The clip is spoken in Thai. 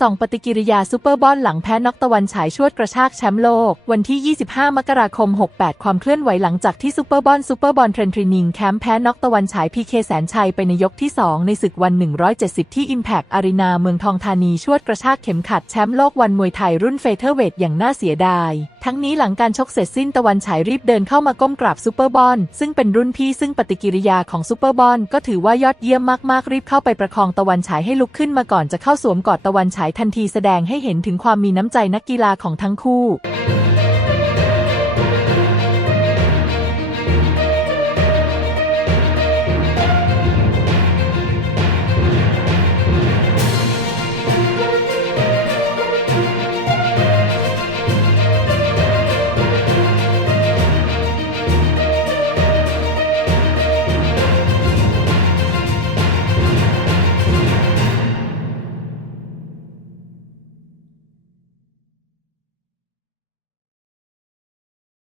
ส่องปฏิกิริยาซูเปอร์บอลหลังแพ้น็อกตะวันฉายชวดกระชากแชมป์โลก วันที่ 25 มกราคม 68 ความเคลื่อนไหวหลังจากที่ซูเปอร์บอลซูเปอร์บอลเทรนทรีนิงแคมป์แพ้น็อกตะวันฉายพีเคแสนชัยไปในยกที่ 2 ในศึกวัน 170 ที่ Impact Arena เมืองทองธานีชวดกระชากเข็มขัดแชมป์โลกวันมวยไทยรุ่นเฟเธอร์เวทอย่างน่าเสียดาย ทั้งนี้หลังการชกเสร็จสิ้นตะวันฉายรีบเดินเข้ามาก้มกราบซูเปอร์บอลซึ่งเป็นรุ่นพี่ซึ่งปฏิกิริยาของซูเปอร์บอลก็ถือว่ายอดเยี่ยมมากๆรีบเข้าไปประคองตะวันฉายให้ลุกขึ้นมาก่อนจะเข้าสวมกอดตะวันฉายทันทีแสดงให้เห็นถึงความมีน้ำใจนักกีฬาของทั้งคู่